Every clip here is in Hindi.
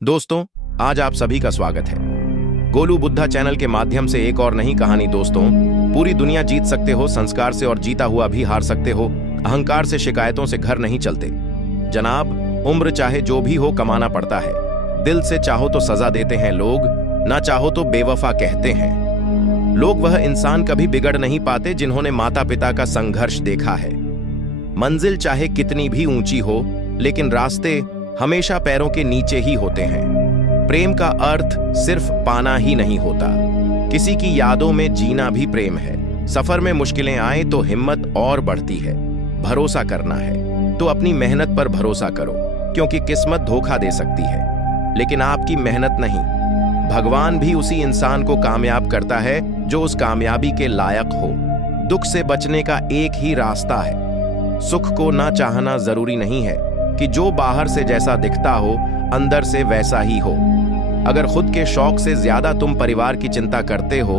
दोस्तों, आज आप सभी का स्वागत है गोलू बुद्धा चैनल के माध्यम से एक और नई कहानी। दोस्तों, पूरी दुनिया जीत सकते हो, संस्कार से और जीता हुआ भी हार सकते हो, अहंकार से शिकायतों से घर नहीं चलते। जनाब, उम्र चाहे जो भी हो कमाना पड़ता है। दिल से चाहो तो सजा देते हैं लोग, ना चाहो तो बेवफा कहते हैं लोग। वह इंसान कभी बिगड़ नहीं पाते जिन्होंने माता पिता का संघर्ष देखा है। मंजिल चाहे कितनी भी ऊंची हो, लेकिन रास्ते हमेशा पैरों के नीचे ही होते हैं। प्रेम का अर्थ सिर्फ पाना ही नहीं होता, किसी की यादों में जीना भी प्रेम है। सफर में मुश्किलें आए तो हिम्मत और बढ़ती है। भरोसा करना है तो अपनी मेहनत पर भरोसा करो, क्योंकि किस्मत धोखा दे सकती है, लेकिन आपकी मेहनत नहीं। भगवान भी उसी इंसान को कामयाब करता है जो उस कामयाबी के लायक हो। दुख से बचने का एक ही रास्ता है, सुख को ना चाहना जरूरी नहीं है कि जो बाहर से जैसा दिखता हो अंदर से वैसा ही हो। अगर खुद के शौक से ज्यादा तुम परिवार की चिंता करते हो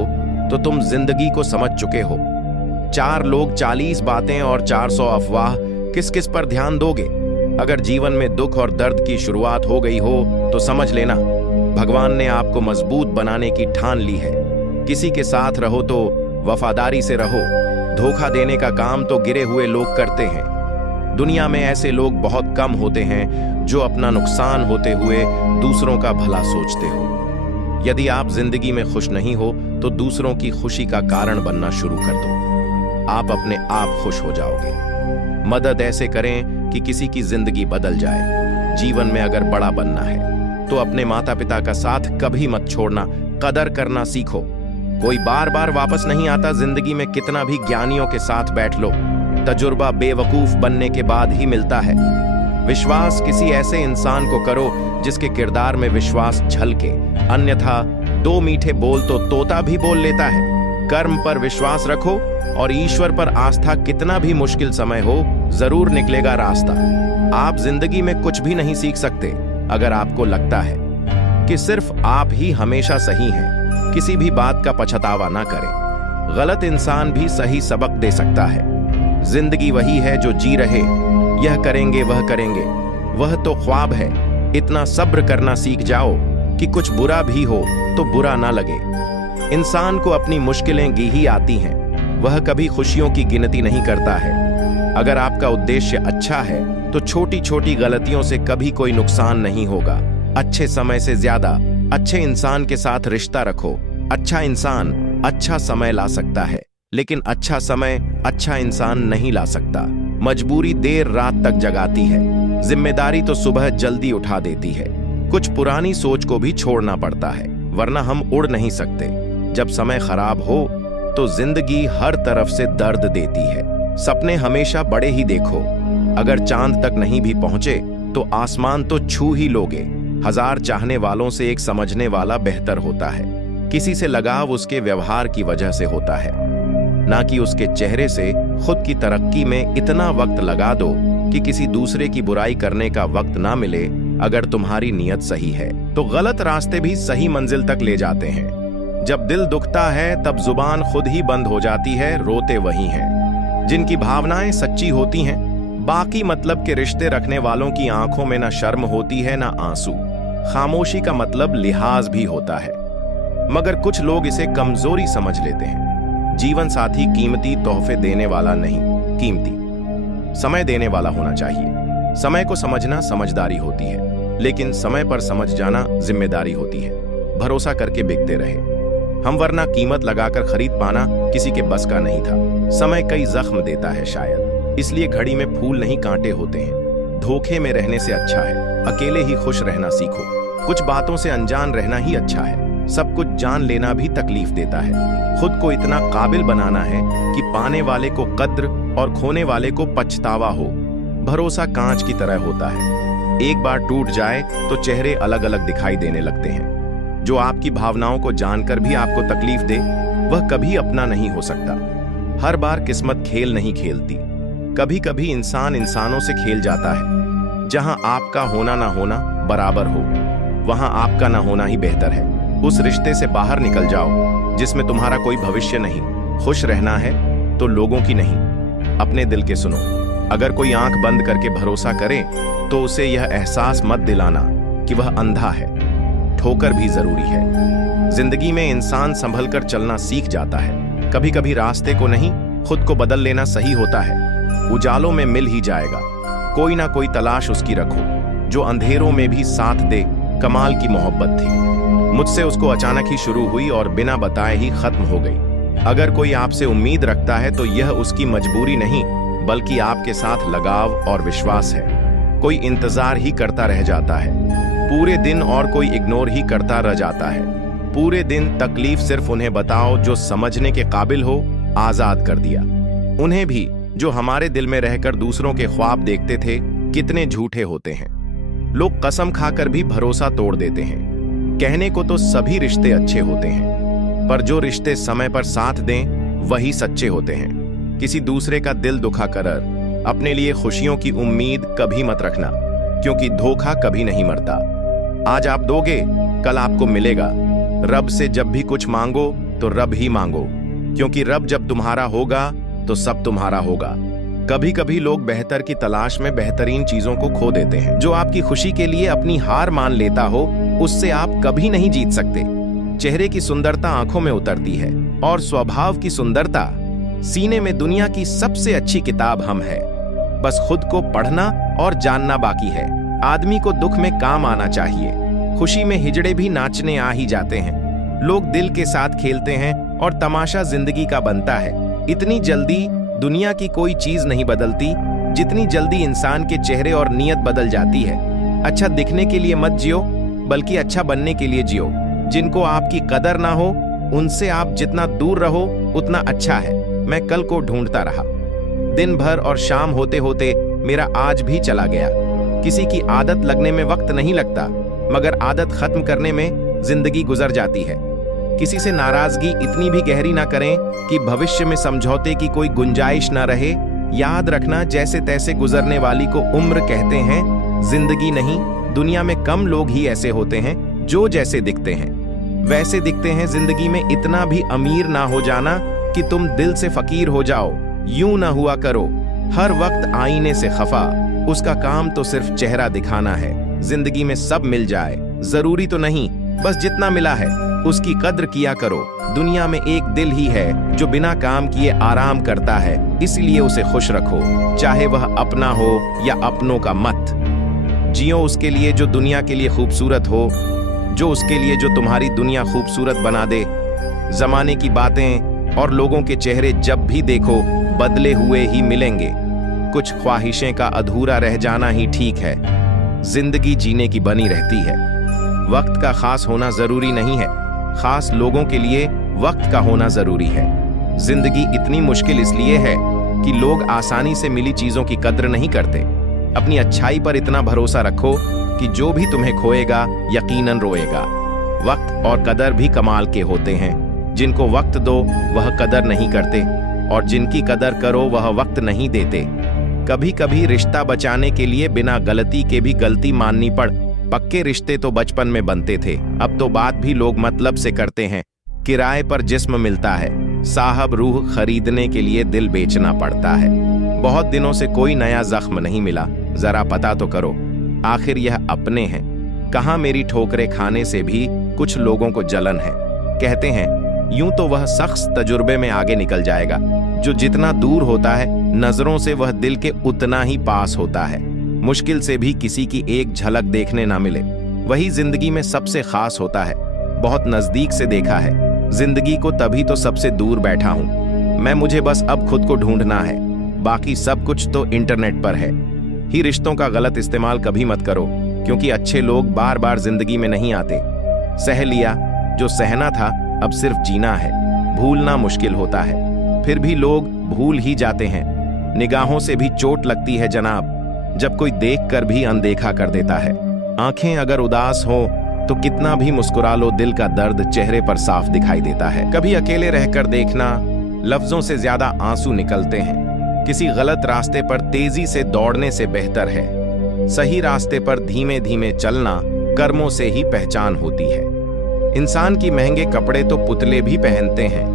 तो तुम जिंदगी को समझ चुके हो। 4 लोग 40 बातें और 400 अफवाह, किस किस पर ध्यान दोगे? अगर जीवन में दुख और दर्द की शुरुआत हो गई हो तो समझ लेना भगवान ने आपको मजबूत बनाने की ठान ली है। किसी के साथ रहो तो वफादारी से रहो। धोखा देने का काम तो गिरे हुए लोग करते हैं। दुनिया में ऐसे लोग बहुत कम होते हैं जो अपना नुकसान होते हुए दूसरों का भला सोचते हो। यदि आप जिंदगी में खुश नहीं हो तो दूसरों की खुशी का कारण बनना शुरू कर दो। आप अपने आप खुश हो जाओगे। मदद ऐसे करें कि किसी की जिंदगी बदल जाए। जीवन में अगर बड़ा बनना है तो अपने माता पिता का साथ कभी मत छोड़ना। कदर करना सीखो। कोई बार बार वापस नहीं आता। जिंदगी में कितना भी ज्ञानियों के साथ बैठ लो, तजुर्बा बेवकूफ बनने के बाद ही मिलता है। विश्वास किसी ऐसे इंसान को करो जिसके किरदार में विश्वास झलके, अन्यथा 2 मीठे बोल तो तोता भी बोल लेता है। कर्म पर विश्वास रखो और ईश्वर पर आस्था। कितना भी मुश्किल समय हो, जरूर निकलेगा रास्ता। आप जिंदगी में कुछ भी नहीं सीख सकते अगर आपको लगता है कि सिर्फ आप ही हमेशा सही हैं। किसी भी बात का पछतावा ना करें। गलत इंसान भी सही सबक दे सकता है। जिंदगी वही है जो जी रहे। यह करेंगे वह करेंगे, वह तो ख्वाब है। इतना सब्र करना सीख जाओ कि कुछ बुरा भी हो तो बुरा ना लगे। इंसान को अपनी मुश्किलें ही आती हैं, वह कभी खुशियों की गिनती नहीं करता है। अगर आपका उद्देश्य अच्छा है तो छोटी छोटी गलतियों से कभी कोई नुकसान नहीं होगा। अच्छे समय से ज्यादा अच्छे इंसान के साथ रिश्ता रखो। अच्छा इंसान अच्छा समय ला सकता है, लेकिन अच्छा समय अच्छा इंसान नहीं ला सकता। मजबूरी देर रात तक जगाती है, जिम्मेदारी तो सुबह जल्दी उठा देती है। कुछ पुरानी सोच को भी छोड़ना पड़ता है, वरना हम उड़ नहीं सकते। जब समय खराब हो तो जिंदगी हर तरफ से दर्द देती है। सपने हमेशा बड़े ही देखो। अगर चांद तक नहीं भी पहुंचे तो आसमान तो छू ही लोगे। 1000 चाहने वालों से एक समझने वाला बेहतर होता है। किसी से लगाव उसके व्यवहार की वजह से होता है, ना कि उसके चेहरे से। खुद की तरक्की में इतना वक्त लगा दो कि किसी दूसरे की बुराई करने का वक्त ना मिले। अगर तुम्हारी नीयत सही है तो गलत रास्ते भी सही मंजिल तक ले जाते हैं। जब दिल दुखता है तब जुबान खुद ही बंद हो जाती है। रोते वही हैं जिनकी भावनाएं सच्ची होती हैं। बाकी मतलब के रिश्ते रखने वालों की आंखों में ना शर्म होती है ना आंसू। खामोशी का मतलब लिहाज भी होता है, मगर कुछ लोग इसे कमजोरी समझ लेते हैं। जीवन साथी कीमती तोहफे देने वाला नहीं, कीमती समय देने वाला होना चाहिए। समय को समझना समझदारी होती है, लेकिन समय पर समझ जाना जिम्मेदारी होती है। भरोसा करके बिकते रहे हम, वरना कीमत लगाकर खरीद पाना किसी के बस का नहीं था। समय कई जख्म देता है शायद, इसलिए घड़ी में फूल नहीं कांटे होते हैं। धोखे में रहने से अच्छा है अकेले ही खुश रहना सीखो। कुछ बातों से अनजान रहना ही अच्छा है। सब कुछ जान लेना भी तकलीफ देता है। खुद को इतना काबिल बनाना है कि पाने वाले को कद्र और खोने वाले को पछतावा हो। भरोसा कांच की तरह होता है, एक बार टूट जाए तो चेहरे अलग अलग दिखाई देने लगते हैं। जो आपकी भावनाओं को जानकर भी आपको तकलीफ दे, वह कभी अपना नहीं हो सकता। हर बार किस्मत खेल नहीं खेलती। कभी कभी इंसान इंसानों से खेल जाता है। जहां आपका होना ना होना बराबर हो, वहां आपका ना होना ही बेहतर है। उस रिश्ते से बाहर निकल जाओ जिसमें तुम्हारा कोई भविष्य नहीं। खुश रहना है तो लोगों की नहीं, अपने दिल के सुनो। अगर कोई आंख बंद करके भरोसा करे तो उसे यह एहसास मत दिलाना कि वह अंधा है। ठोकर भी जरूरी है। जिंदगी में इंसान संभल कर चलना सीख जाता है। कभी कभी रास्ते को नहीं, खुद को बदल लेना सही होता है। उजालों में मिल ही जाएगा। कोई ना कोई तलाश उसकी रखो जो अंधेरों में भी साथ दे। कमाल की मोहब्बत थी, मुझसे उसको अचानक ही शुरू हुई और बिना बताए ही खत्म हो गई। अगर कोई आपसे उम्मीद रखता है तो यह उसकी मजबूरी नहीं, बल्कि आपके साथ लगाव और विश्वास है। कोई इंतजार ही करता रह जाता है पूरे दिन और कोई इग्नोर ही करता रह जाता है पूरे दिन। तकलीफ सिर्फ उन्हें बताओ जो समझने के काबिल हो। आजाद कर दिया उन्हें भी जो हमारे दिल में रहकर दूसरों के ख्वाब देखते थे। कितने झूठे होते हैं लोग, कसम खाकर भी भरोसा तोड़ देते हैं। कहने को तो सभी रिश्ते अच्छे होते हैं, पर जो रिश्ते समय पर साथ दें वही सच्चे होते हैं। किसी दूसरे का दिल दुखा कर अपने लिए खुशियों की उम्मीद कभी मत रखना, क्योंकि धोखा कभी नहीं मरता। आज आप दोगे, कल आपको मिलेगा। रब से जब भी कुछ मांगो तो रब ही मांगो, क्योंकि रब जब तुम्हारा होगा तो सब तुम्हारा होगा। कभी कभी लोग बेहतर की तलाश में बेहतरीन चीजों को खो देते हैं। जो आपकी खुशी के लिए अपनी हार मान लेता हो, उससे आप कभी नहीं जीत सकते। चेहरे की सुंदरता आंखों में उतरती है और स्वभाव की सुंदरता सीने में। दुनिया की सबसे अच्छी किताब हम है, बस खुद को पढ़ना और जानना बाकी है। आदमी को दुख में काम आना चाहिए, खुशी में हिजड़े भी नाचने आ ही जाते हैं। लोग दिल के साथ खेलते हैं और तमाशा जिंदगी का बनता है। इतनी जल्दी दुनिया की कोई चीज नहीं बदलती जितनी जल्दी इंसान के चेहरे और नीयत बदल जाती है। अच्छा दिखने के लिए मत जियो, बल्कि अच्छा बनने के लिए जियो। जिनको आपकी कदर ना हो, उनसे आप जितना दूर रहो उतना अच्छा है। मैं कल को ढूंढता रहा, दिन भर और शाम होते होते मेरा आज भी चला गया। किसी की आदत लगने में वक्त नहीं लगता, मगर आदत खत्म करने में जिंदगी गुजर जाती है। किसी से नाराजगी इतनी भी गहरी ना करें कि भविष्य में समझौते की कोई गुंजाइश ना रहे। याद रखना, जैसे तैसे गुजरने वाली को उम्र कहते हैं, जिंदगी नहीं। दुनिया में कम लोग ही ऐसे होते हैं जो जैसे दिखते हैं वैसे दिखते हैं। जिंदगी में इतना भी अमीर ना हो जाना कि तुम दिल से फकीर हो जाओ। यूं ना हुआ करो हर वक्त आईने से खफा, उसका काम तो सिर्फ चेहरा दिखाना है। जिंदगी में सब मिल जाए जरूरी तो नहीं, बस जितना मिला है उसकी कद्र किया करो। दुनिया में एक दिल ही है जो बिना काम किए आराम करता है, इसलिए उसे खुश रखो, चाहे वह अपना हो या अपनों का मत। जियो उसके लिए जो दुनिया के लिए खूबसूरत हो, जो उसके लिए जो तुम्हारी दुनिया खूबसूरत बना दे। जमाने की बातें और लोगों के चेहरे जब भी देखो बदले हुए ही मिलेंगे। कुछ ख्वाहिशें का अधूरा रह जाना ही ठीक है। जिंदगी जीने की बनी रहती है। वक्त का खास होना जरूरी नहीं है, खास लोगों के लिए वक्त का होना जरूरी है। जिंदगी इतनी मुश्किल इसलिए है कि लोग आसानी से मिली चीजों की कद्र नहीं करते। अपनी अच्छाई पर इतना भरोसा रखो कि जो भी तुम्हें खोएगा यकीनन रोएगा। वक्त और कदर भी कमाल के होते हैं। जिनको वक्त दो वह कदर नहीं करते, और जिनकी कदर करो वह वक्त नहीं देते। कभी कभी रिश्ता बचाने के लिए बिना गलती के भी गलती माननी पड़। पक्के रिश्ते तो बचपन में बनते थे, अब तो बात भी लोग मतलब से करते हैं। किराए पर जिस्म मिलता है, साहब रूह खरीदने के लिए दिल बेचना पड़ता है। बहुत दिनों से कोई नया जख्म नहीं मिला, जरा पता तो करो आखिर यह अपने हैं। कहाँ मेरी ठोकरें खाने से भी कुछ लोगों को जलन है। कहते हैं यूं तो वह शख्स तजुर्बे में आगे निकल जाएगा, जो जितना दूर होता है नजरों से वह दिल के उतना ही पास होता है। मुश्किल से भी किसी की एक झलक देखने ना मिले, वही जिंदगी में सबसे खास होता है। बहुत नजदीक से देखा है जिंदगी को, तभी तो सबसे दूर बैठा हूं मैं। मुझे बस अब खुद को ढूंढना है, बाकी सब कुछ तो इंटरनेट पर है ही। रिश्तों का गलत इस्तेमाल कभी मत करो, क्योंकि अच्छे लोग बार बार जिंदगी में नहीं आते। सह लिया जो सहना था, अब सिर्फ जीना है। भूलना मुश्किल होता है, फिर भी लोग भूल ही जाते हैं। निगाहों से भी चोट लगती है जनाब, जब कोई देखकर भी अनदेखा कर देता है। आंखें अगर उदास हो तो कितना भी मुस्कुरा लो, दिल का दर्द चेहरे पर साफ दिखाई देता है। कभी अकेले रहकर देखना, लफ्जों से ज्यादा आंसू निकलते हैं। किसी गलत रास्ते पर तेजी से दौड़ने से बेहतर है सही रास्ते पर धीमे धीमे चलना। कर्मों से ही पहचान होती है। इंसान की महंगे कपड़े तो पुतले भी पहनते हैं।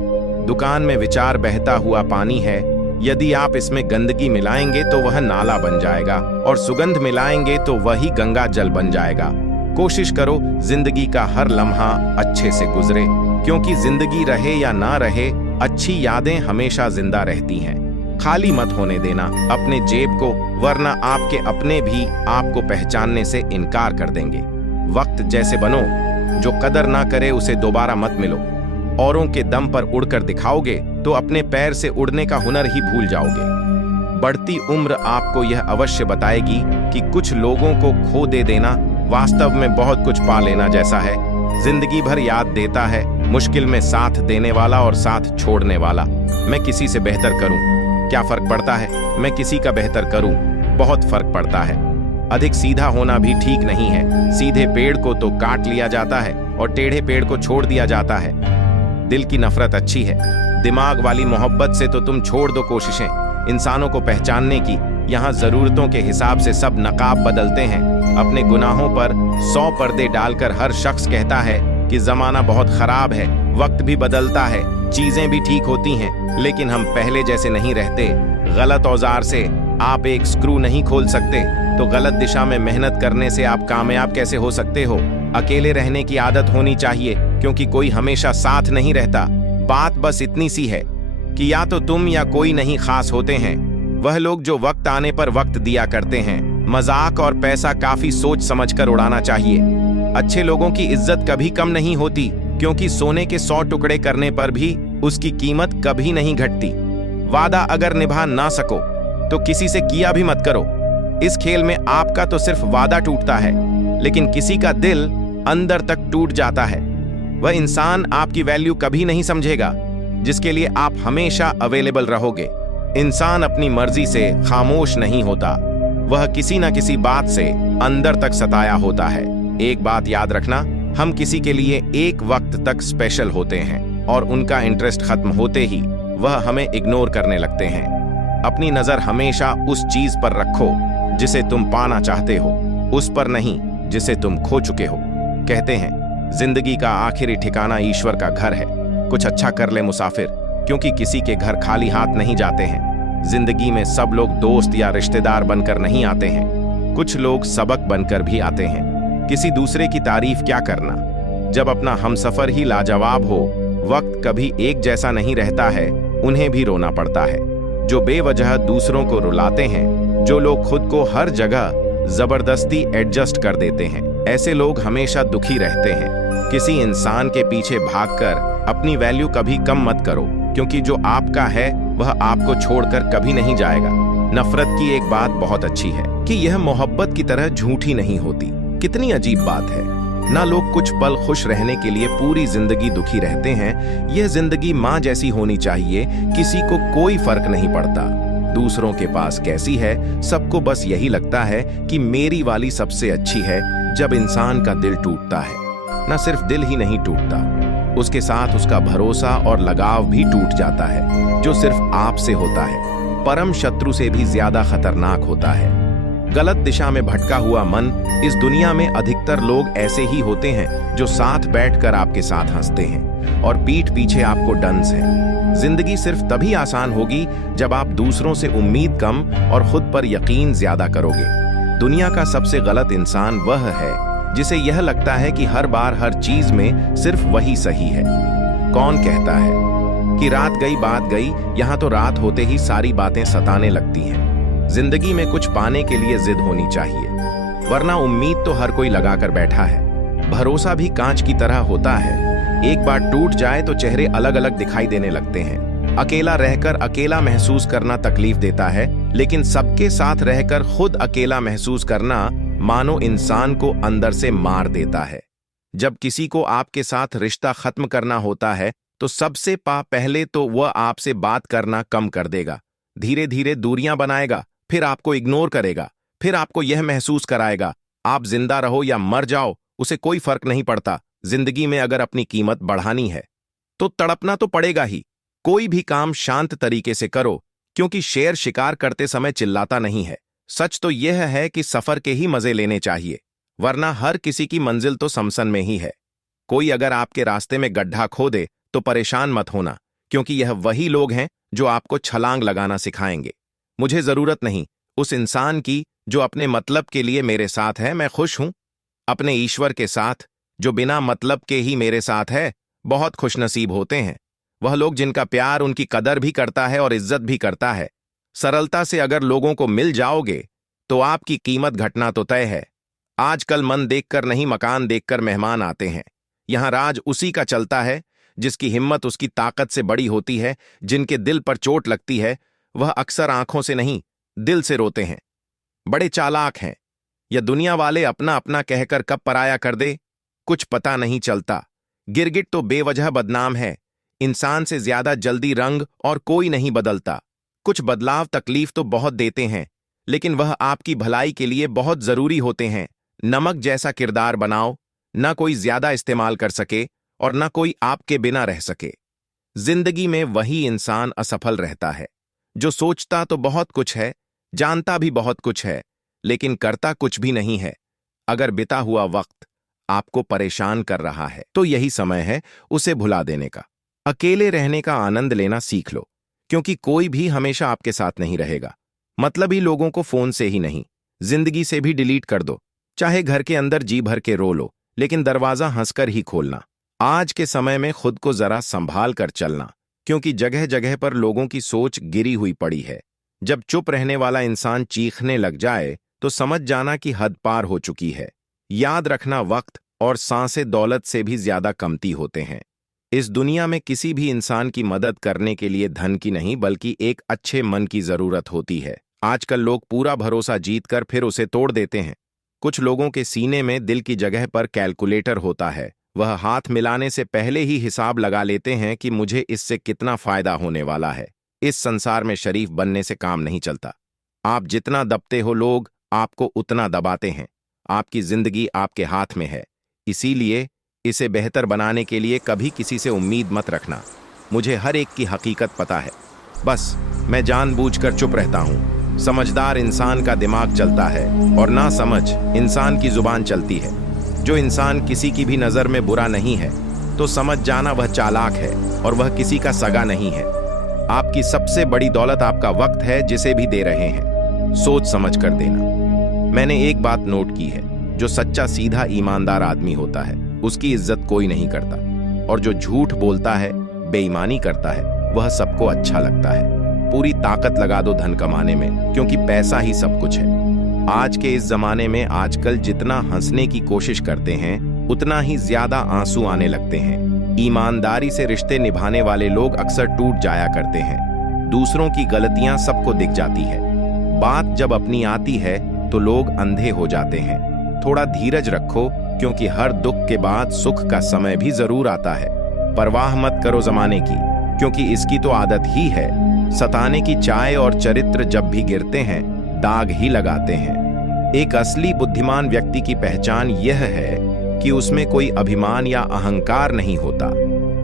दुकान में विचार बहता हुआ पानी है, यदि आप इसमें गंदगी मिलाएंगे तो वह नाला बन जाएगा, और सुगंध मिलाएंगे तो वही गंगा जल बन जाएगा। कोशिश करो जिंदगी का हर लम्हा अच्छे से गुजरे, क्योंकि जिंदगी रहे या ना रहे, अच्छी यादें हमेशा जिंदा रहती हैं। खाली मत होने देना अपने जेब को, वरना आपके अपने भी आपको पहचानने से इनकार कर देंगे। वक्त जैसे बनो, जो कदर ना करे उसे दोबारा मत मिलो। औरों के दम पर उड़कर दिखाओगे तो अपने पैर से उड़ने का हुनर ही भूल जाओगे। बढ़ती उम्र आपको यह अवश्य बताएगी कि कुछ लोगों को खो दे देना वास्तव में बहुत कुछ पा लेना जैसा है। जिंदगी भर याद देता है मुश्किल में साथ देने वाला और साथ छोड़ने वाला। मैं किसी से बेहतर करूं, क्या फर्क पड़ता है? मैं किसी का बेहतर करूं, बहुत फर्क पड़ता है। अधिक सीधा होना भी ठीक नहीं है। सीधे पेड़ को तो काट लिया जाता है और टेढ़े पेड़ को छोड़ दिया जाता है। दिल की नफरत अच्छी है, दिमाग वाली मोहब्बत से तो तुम छोड़ दो कोशिशें इंसानों को पहचानने की। यहाँ जरूरतों के हिसाब से सब नकाब बदलते हैं। अपने गुनाहों पर 100 पर्दे डालकर हर शख्स कहता है कि जमाना बहुत खराब है। वक्त भी बदलता है, चीजें भी ठीक होती हैं, लेकिन हम पहले जैसे नहीं रहते। गलत औजार से आप एक स्क्रू नहीं खोल सकते, तो गलत दिशा में मेहनत करने से आप कामयाब कैसे हो सकते हो? अकेले रहने की आदत होनी चाहिए, क्योंकि कोई हमेशा साथ नहीं रहता। बात बस इतनी सी है कि या तो तुम या कोई नहीं खास होते हैं वह लोग जो वक्त आने पर वक्त दिया करते हैं। मजाक और पैसा काफी सोच समझकर उड़ाना चाहिए। अच्छे लोगों की इज्जत कभी कम नहीं होती, क्योंकि सोने के 100 टुकड़े करने पर भी उसकी कीमत कभी नहीं घटती। वादा अगर निभा ना सको तो किसी से किया भी मत करो। इस खेल में आपका तो सिर्फ वादा टूटता है, लेकिन किसी का दिल अंदर तक टूट जाता है। वह इंसान आपकी वैल्यू कभी नहीं समझेगा जिसके लिए आप हमेशा अवेलेबल रहोगे। इंसान अपनी मर्जी से खामोश नहीं होता, वह किसी न किसी बात से अंदर तक सताया होता है। एक बात याद रखना, हम किसी के लिए एक वक्त तक स्पेशल होते हैं और उनका इंटरेस्ट खत्म होते ही वह हमें इग्नोर करने लगते हैं। अपनी नजर हमेशा उस चीज पर रखो जिसे तुम पाना चाहते हो, उस पर नहीं जिसे तुम खो चुके हो। कहते हैं जिंदगी का आखिरी ठिकाना ईश्वर का घर है। कुछ अच्छा कर ले मुसाफिर, क्योंकि किसी के घर खाली हाथ नहीं जाते हैं। जिंदगी में सब लोग दोस्त या रिश्तेदार बनकर नहीं आते हैं, कुछ लोग सबक बनकर भी आते हैं। किसी दूसरे की तारीफ क्या करना जब अपना हमसफर ही लाजवाब हो। वक्त कभी एक जैसा नहीं रहता है, उन्हें भी रोना पड़ता है जो बेवजह दूसरों को रुलाते हैं। जो लोग खुद को हर जगह जबरदस्ती एडजस्ट कर देते हैं, ऐसे लोग हमेशा दुखी रहते हैं। किसी इंसान के पीछे भागकर अपनी वैल्यू कभी कम मत करो, क्योंकि जो आपका है वह आपको छोड़कर कभी नहीं जाएगा। नफरत की एक बात बहुत अच्छी है कि यह मोहब्बत की तरह झूठी नहीं होती। कितनी अजीब बात है ना, लोग कुछ पल खुश रहने के लिए पूरी जिंदगी दुखी रहते हैं। यह जिंदगी माँ जैसी होनी चाहिए, किसी को कोई फर्क नहीं पड़ता दूसरों के पास कैसी है। सबको बस यही लगता है कि मेरी वाली सबसे अच्छी है। जब इंसान का दिल टूटता है, न सिर्फ दिल ही नहीं टूटता, उसके साथ उसका भरोसा और लगाव भी टूट जाता है, जो सिर्फ आपसे होता है। परम शत्रु से भी ज्यादा खतरनाक होता है। गलत दिशा में भटका हुआ मन, इस दुनिया में अधिकतर लोग ऐसे ही होते हैं जो साथ बैठकर आपके साथ हंसते हैं और पीठ पीछे आपको डंस है। जिंदगी सिर्फ तभी आसान होगी जब आप दूसरों से उम्मीद कम और खुद पर यकीन ज्यादा करोगे। दुनिया का सबसे गलत इंसान वह है जिसे यह लगता है कि हर बार हर चीज में सिर्फ वही सही है। कौन कहता है कि रात गई बात गई? यहाँ तो रात होते ही सारी बातें सताने लगती हैं। जिंदगी में कुछ पाने के लिए जिद होनी चाहिए, वरना उम्मीद तो हर कोई लगाकर बैठा है। भरोसा भी कांच की तरह होता है, एक बार टूट जाए तो चेहरे अलग अलग दिखाई देने लगते हैं। अकेला रहकर अकेला महसूस करना तकलीफ देता है, लेकिन सबके साथ रहकर खुद अकेला महसूस करना मानो इंसान को अंदर से मार देता है। जब किसी को आपके साथ रिश्ता खत्म करना होता है तो सबसे पहले तो वह आपसे बात करना कम कर देगा, धीरे धीरे दूरियां बनाएगा, फिर आपको इग्नोर करेगा, फिर आपको यह महसूस कराएगा आप जिंदा रहो या मर जाओ, उसे कोई फर्क नहीं पड़ता। जिंदगी में अगर अपनी कीमत बढ़ानी है तो तड़पना तो पड़ेगा ही। कोई भी काम शांत तरीके से करो, क्योंकि शेर शिकार करते समय चिल्लाता नहीं है। सच तो यह है कि सफर के ही मजे लेने चाहिए, वरना हर किसी की मंजिल तो समसन में ही है। कोई अगर आपके रास्ते में गड्ढा खोदे तो परेशान मत होना, क्योंकि यह वही लोग हैं जो आपको छलांग लगाना सिखाएंगे। मुझे जरूरत नहीं उस इंसान की जो अपने मतलब के लिए मेरे साथ है, मैं खुश हूं। अपने ईश्वर के साथ, जो बिना मतलब के ही मेरे साथ है, बहुत खुशनसीब होते हैं वह लोग जिनका प्यार उनकी कदर भी करता है और इज्जत भी करता है। सरलता से अगर लोगों को मिल जाओगे तो आपकी कीमत घटना तो तय है। आजकल मन देखकर नहीं, मकान देखकर मेहमान आते हैं। यहां राज उसी का चलता है जिसकी हिम्मत उसकी ताकत से बड़ी होती है। जिनके दिल पर चोट लगती है वह अक्सर आंखों से नहीं, दिल से रोते हैं। बड़े चालाक हैं। यह दुनिया वाले अपना अपना कहकर कब पराया कर दे कुछ पता नहीं चलता। गिरगिट तो बेवजह बदनाम है। इंसान से ज्यादा जल्दी रंग और कोई नहीं बदलता। कुछ बदलाव तकलीफ तो बहुत देते हैं, लेकिन वह आपकी भलाई के लिए बहुत जरूरी होते हैं। नमक जैसा किरदार बनाओ, ना कोई ज्यादा इस्तेमाल कर सके और ना कोई आपके बिना रह सके। जिंदगी में वही इंसान असफल रहता है जो सोचता तो बहुत कुछ है, जानता भी बहुत कुछ है, लेकिन करता कुछ भी नहीं है। अगर बिता हुआ वक्त आपको परेशान कर रहा है तो यही समय है उसे भुला देने का। अकेले रहने का आनंद लेना सीख लो, क्योंकि कोई भी हमेशा आपके साथ नहीं रहेगा। मतलबी लोगों को फोन से ही नहीं, जिंदगी से भी डिलीट कर दो। चाहे घर के अंदर जी भर के रो लो, लेकिन दरवाजा हंसकर ही खोलना। आज के समय में खुद को जरा संभाल कर चलना, क्योंकि जगह जगह पर लोगों की सोच गिरी हुई पड़ी है। जब चुप रहने वाला इंसान चीखने लग जाए तो समझ जाना कि हद पार हो चुकी है। याद रखना, वक्त और सांसें दौलत से भी ज्यादा कीमती होते हैं। इस दुनिया में किसी भी इंसान की मदद करने के लिए धन की नहीं, बल्कि एक अच्छे मन की जरूरत होती है। आजकल लोग पूरा भरोसा जीतकर फिर उसे तोड़ देते हैं। कुछ लोगों के सीने में दिल की जगह पर कैलकुलेटर होता है। वह हाथ मिलाने से पहले ही हिसाब लगा लेते हैं कि मुझे इससे कितना फायदा होने वाला है। इस संसार में शरीफ बनने से काम नहीं चलता। आप जितना दबते हो, लोग आपको उतना दबाते हैं। आपकी जिंदगी आपके हाथ में है, इसीलिए इसे बेहतर बनाने के लिए कभी किसी से उम्मीद मत रखना। मुझे हर एक की हकीकत पता है, बस मैं जानबूझकर चुप रहता हूँ। समझदार इंसान का दिमाग चलता है और ना समझ इंसान की जुबान चलती है। जो इंसान किसी की भी नजर में बुरा नहीं है तो समझ जाना वह चालाक है और वह किसी का सगा नहीं है। आपकी सबसे बड़ी दौलत आपका वक्त है, जिसे भी दे रहे हैं सोच समझ कर देना। मैंने एक बात नोट की है, जो सच्चा सीधा ईमानदार आदमी होता है उसकी इज्जत कोई नहीं करता, और जो झूठ बोलता है, बेईमानी करता है, वह सबको अच्छा लगता है। पूरी ताकत लगा दो धन कमाने में, क्योंकि पैसा ही सब कुछ है। आज के इस जमाने में आजकल जितना हंसने की कोशिश करते हैं उतना ही ज्यादा आंसू आने लगते हैं। ईमानदारी से रिश्ते निभाने वाले लोग अक्सर टूट जाया करते हैं। दूसरों की गलतियां सबको दिख जाती है। बात जब अपनी आती है तो लोग अंधे हो जाते हैं। थोड़ा धीरज रखो, क्योंकि हर दुख के बाद सुख का समय भी जरूर आता है। परवाह मत करो जमाने की, क्योंकि इसकी तो आदत ही है। सताने की चाय और चरित्र जब भी गिरते हैं दाग ही लगाते हैं। एक असली बुद्धिमान व्यक्ति की पहचान यह है कि उसमें कोई अभिमान या अहंकार नहीं होता।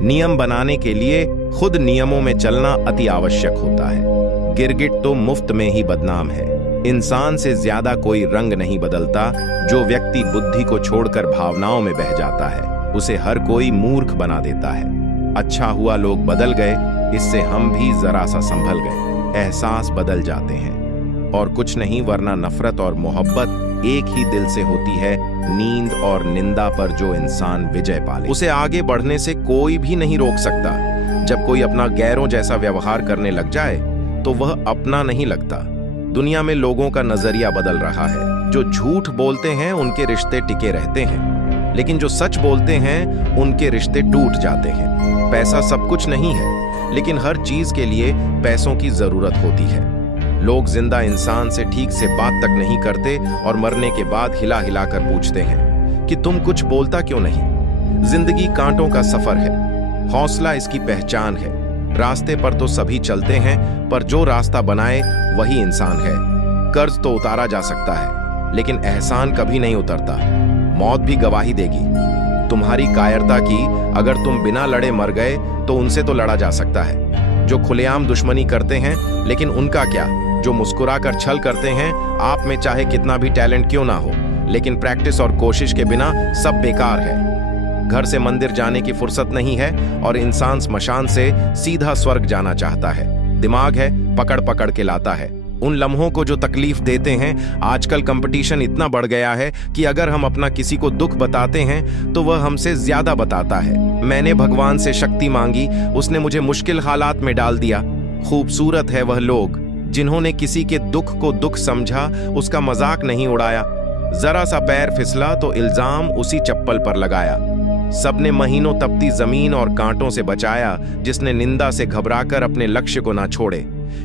नियम बनाने के लिए खुद नियमों में चलना अति आवश्यक होता है। गिरगिट तो मुफ्त में ही बदनाम है। इंसान से ज्यादा कोई रंग नहीं बदलता। जो व्यक्ति बुद्धि को छोड़कर भावनाओं में बह जाता है उसे हर कोई मूर्ख बना देता है। अच्छा हुआ लोग बदल गए, इससे हम भी जरा सा संभल गए। एहसास बदल जाते हैं और कुछ नहीं, वरना नफरत और मोहब्बत एक ही दिल से होती है। नींद और निंदा पर जो इंसान विजय पाले उसे आगे बढ़ने से कोई भी नहीं रोक सकता। जब कोई अपना गैरों जैसा व्यवहार करने लग जाए तो वह अपना नहीं लगता। दुनिया में लोगों का नजरिया बदल रहा है। जो झूठ बोलते हैं उनके रिश्ते टिके रहते हैं, लेकिन जो सच बोलते हैं उनके रिश्ते टूट जाते हैं। पैसा सब कुछ नहीं है, लेकिन हर चीज के लिए पैसों की जरूरत होती है। लोग जिंदा इंसान से ठीक से बात तक नहीं करते और मरने के बाद हिला हिला कर पूछते हैं कि तुम कुछ बोलता क्यों नहीं। जिंदगी कांटों का सफर है, हौसला इसकी पहचान है। रास्ते पर तो सभी चलते हैं, पर जो रास्ता बनाए वही इंसान है। कर्ज तो उतारा जा सकता है, लेकिन एहसान कभी नहीं उतरता। मौत भी गवाही देगी तुम्हारी कायरता की। अगर तुम बिना लड़े मर गए तो उनसे तो लड़ा जा सकता है। जो खुलेआम दुश्मनी करते हैं, लेकिन उनका क्या। जो मुस्कुराकर छल करते हैं, आप में चाहे कितना भी टैलेंट क्यों ना हो, लेकिन प्रैक्टिस और कोशिश के बिना सब बेकार है। घर से मंदिर जाने की फुर्सत नहीं है और इंसान स्मशान से सीधा स्वर्ग जाना चाहता है। दिमाग है, पकड़ पकड़ के लाता है। उन लम्हों को जो तकलीफ देते हैं। आजकल कंपटीशन इतना बढ़ गया है कि अगर हम अपना किसी को दुख बताते हैं तो वह हमसे ज्यादा बताता है। मैंने भगवान से शक्ति मांगी, उसने मुझे मुश्किल हालात में डाल दिया। खूबसूरत है वह लोग जिन्होंने किसी के दुख को दुख समझा, उसका मजाक नहीं उड़ाया। जरा सा पैर फिसला तो इल्जाम उसी चप्पल पर लगाया। सबने महीनों तपती जमीन और कांटों से बचाया, जिसने निंदा से घबराकर अपने लक्ष्य को ना छोड़े,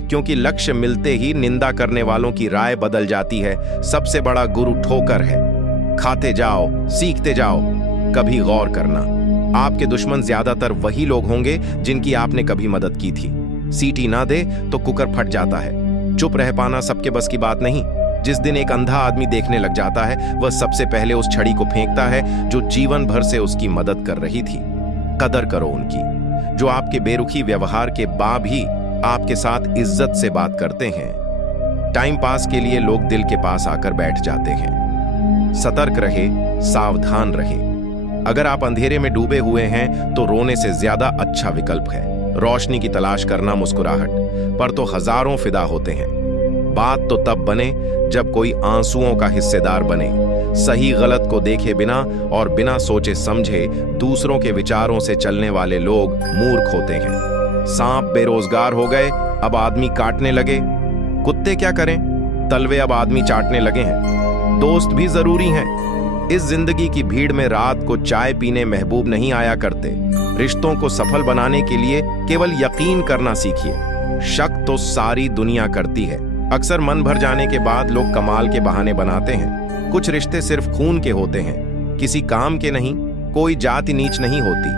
क्योंकि लक्ष्य मिलते ही निंदा करने वालों की राय बदल जाती है। सबसे बड़ा गुरु ठोकर है। खाते जाओ, सीखते जाओ, कभी गौर करना। आपके दुश्मन ज्यादातर वही लोग होंगे जिनकी आपने कभी मदद की थी। सीटी ना दे तो कुकर फट जाता है। चुप रह पाना सबके बस की बात नहीं। जिस दिन एक अंधा आदमी देखने लग जाता है, वह सबसे पहले उस छड़ी को फेंकता है जो जीवन भर से उसकी मदद कर रही थी। कदर करो उनकी, जो आपके बेरुखी व्यवहार के बाद भी आपके साथ इज्जत से बात करते हैं। टाइम पास के लिए लोग दिल के पास आकर बैठ जाते हैं। सतर्क रहे, सावधान रहे। अगर आप अंधेरे में डूबे हुए हैं तो रोने से ज्यादा अच्छा विकल्प है। रोशनी की तलाश करना मुस्कुराहट पर तो हजारों फिदा होते हैं। बात तो तब बने जब कोई आंसुओं का हिस्सेदार बने। सही गलत को देखे बिना और बिना सोचे समझे दूसरों के विचारों से चलने वाले लोग मूर्ख होते हैं। सांप बेरोजगार हो गए, अब आदमी काटने लगे। कुत्ते क्या करें, तलवे अब आदमी चाटने लगे हैं। दोस्त भी जरूरी हैं। इस जिंदगी की भीड़ में रात को चाय पीने महबूब नहीं आया करते। रिश्तों को सफल बनाने के लिए केवल यकीन करना सीखिए। शक तो सारी दुनिया करती है। अक्सर मन भर जाने के बाद लोग कमाल के बहाने बनाते हैं। कुछ रिश्ते सिर्फ खून के होते हैं, किसी काम के नहीं। कोई जाति नीच नहीं होती,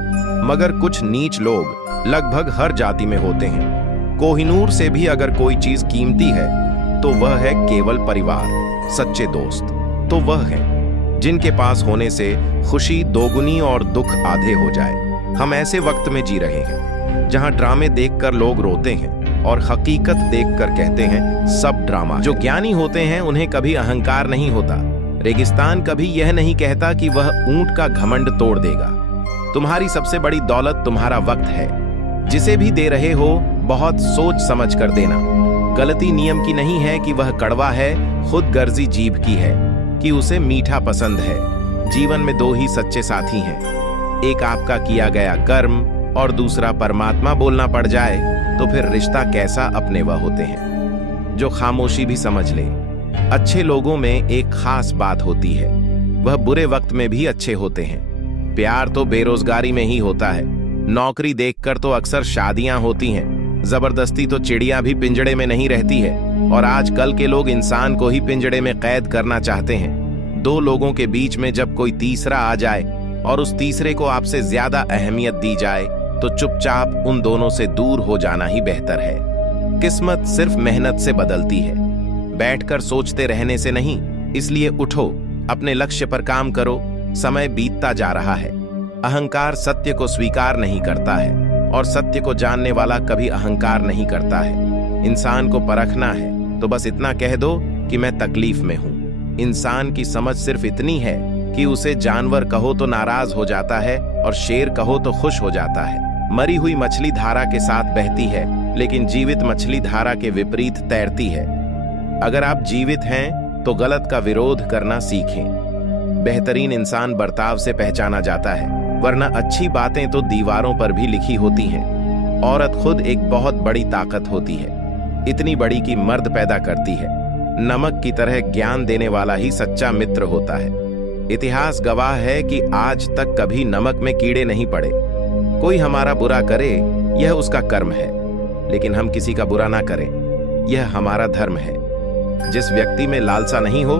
मगर कुछ नीच लोग लगभग हर जाति में होते हैं। कोहिनूर से भी अगर कोई चीज कीमती है तो वह है केवल परिवार। सच्चे दोस्त तो वह है जिनके पास होने से खुशी दोगुनी और दुख आधे हो जाए। हम ऐसे वक्त में जी रहे हैं जहां ड्रामे देखकर लोग रोते हैं और हकीकत देखकर कहते हैं सब ड्रामा। जो ज्ञानी होते हैं उन्हें कभी अहंकार नहीं होता। रेगिस्तान कभी यह नहीं कहता कि वह ऊंट का घमंड तोड़ देगा। तुम्हारी सबसे बड़ी दौलत तुम्हारा वक्त है। जिसे भी दे रहे हो बहुत सोच समझ कर देना। गलती नियम की नहीं है कि वह कड़वा है, खुद गर्जी जीभ की है कि उसे मीठा पसंद है। जीवन में दो ही सच्चे साथी हैं, एक आपका किया गया कर्म और दूसरा परमात्मा। बोलना पड़ जाए तो फिर रिश्ता कैसा अपने वह होते हैं जो खामोशी भी समझ ले। अच्छे लोगों में एक खास बात होती है, वह बुरे वक्त में भी अच्छे होते हैं। प्यार तो बेरोजगारी में ही होता है। नौकरी देखकर तो अक्सर शादियां होती हैं। जबरदस्ती तो चिड़िया भी पिंजड़े में नहीं रहती है। और आजकल के लोग इंसान को ही पिंजड़े में कैद करना चाहते हैं। दो लोगों के बीच में जब कोई तीसरा आ जाए और उस तीसरे को आपसे ज्यादा अहमियत दी जाए तो चुपचाप उन दोनों से दूर हो जाना ही बेहतर है। किस्मत सिर्फ मेहनत से बदलती है, बैठकर सोचते रहने से नहीं। इसलिए उठो, अपने लक्ष्य पर काम करो। समय बीतता जा रहा है। अहंकार सत्य को स्वीकार नहीं करता है और सत्य को जानने वाला कभी अहंकार नहीं करता है। इंसान को परखना है तो बस इतना कह दो कि मैं तकलीफ में हूं। इंसान की समझ सिर्फ इतनी है कि उसे जानवर कहो तो नाराज हो जाता है और शेर कहो तो खुश हो जाता है। मरी हुई मछली धारा के साथ बहती है, लेकिन जीवित मछली धारा के विपरीत तैरती है। अगर आप जीवित हैं तो गलत का विरोध करना सीखें। बेहतरीन इंसान बर्ताव से पहचाना जाता है, वरना अच्छी बातें तो दीवारों पर भी लिखी होती हैं। औरत खुद एक बहुत बड़ी ताकत होती है, इतनी बड़ी कि मर्द पैदा करती है। नमक की तरह ज्ञान देने वाला ही सच्चा मित्र होता है। इतिहास गवाह है कि आज तक कभी नमक में कीड़े नहीं पड़े। कोई हमारा बुरा करे यह उसका कर्म है, लेकिन हम किसी का बुरा ना करें यह हमारा धर्म है। जिस व्यक्ति में लालसा नहीं हो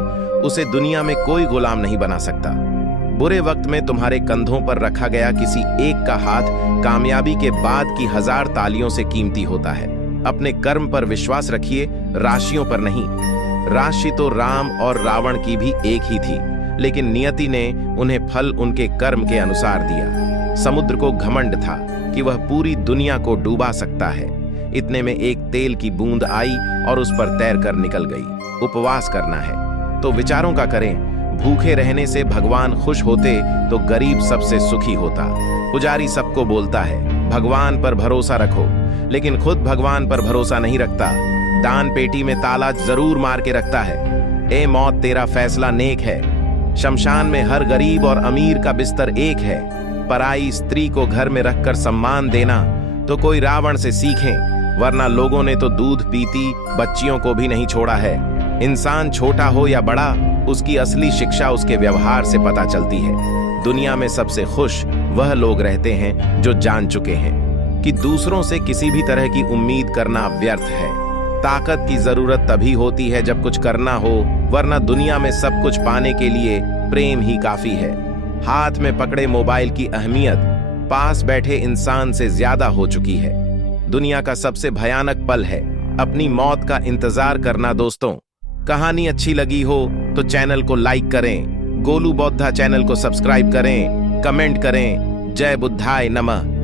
उसे दुनिया में कोई गुलाम नहीं बना सकता। बुरे वक्त में तुम्हारे कंधों पर रखा गया किसी एक का हाथ कामयाबी के बाद की 1000 तालियों से कीमती होता है। अपने कर्म पर विश्वास रखिए, राशियों पर नहीं। राशि तो राम और रावण की भी एक ही थी, लेकिन नियति ने उन्हें फल उनके कर्म के अनुसार दिया। समुद्र को घमंड था कि वह पूरी दुनिया को डूबा सकता है। इतने में एक तेल की बूंद आई और उस पर तैरकर निकल गई। उपवास करना है तो विचारों का करें। भूखे रहने से भगवान खुश होते तो गरीब सबसे सुखी होता। पुजारी सबको बोलता है भगवान पर भरोसा रखो, लेकिन खुद भगवान पर भरोसा नहीं रखता। दान पेटी में ताला जरूर मार के रखता है। ए मौत, तेरा फैसला नेक है। शमशान में हर गरीब और अमीर का बिस्तर एक है। पराई स्त्री को घर में रखकर सम्मान देना तो कोई रावण से सीखें, वरना लोगों ने तो दूध पीती बच्चियों को भी नहीं छोड़ा है। इंसान छोटा हो या बड़ा, उसकी असली शिक्षा उसके व्यवहार से पता चलती है। दुनिया में सबसे खुश वह लोग रहते हैं जो जान चुके हैं कि दूसरों से किसी भी तरह की उम्मीद करना व्यर्थ है। ताकत की जरूरत तभी होती है जब कुछ करना हो, वरना दुनिया में सब कुछ पाने के लिए प्रेम ही काफी है। हाथ में पकड़े मोबाइल की अहमियत पास बैठे इंसान से ज्यादा हो चुकी है। दुनिया का सबसे भयानक पल है अपनी मौत का इंतजार करना। दोस्तों, कहानी अच्छी लगी हो तो चैनल को लाइक करें, गोलू बौद्धा चैनल को सब्सक्राइब करें, कमेंट करें। जय बुद्धाय नमः।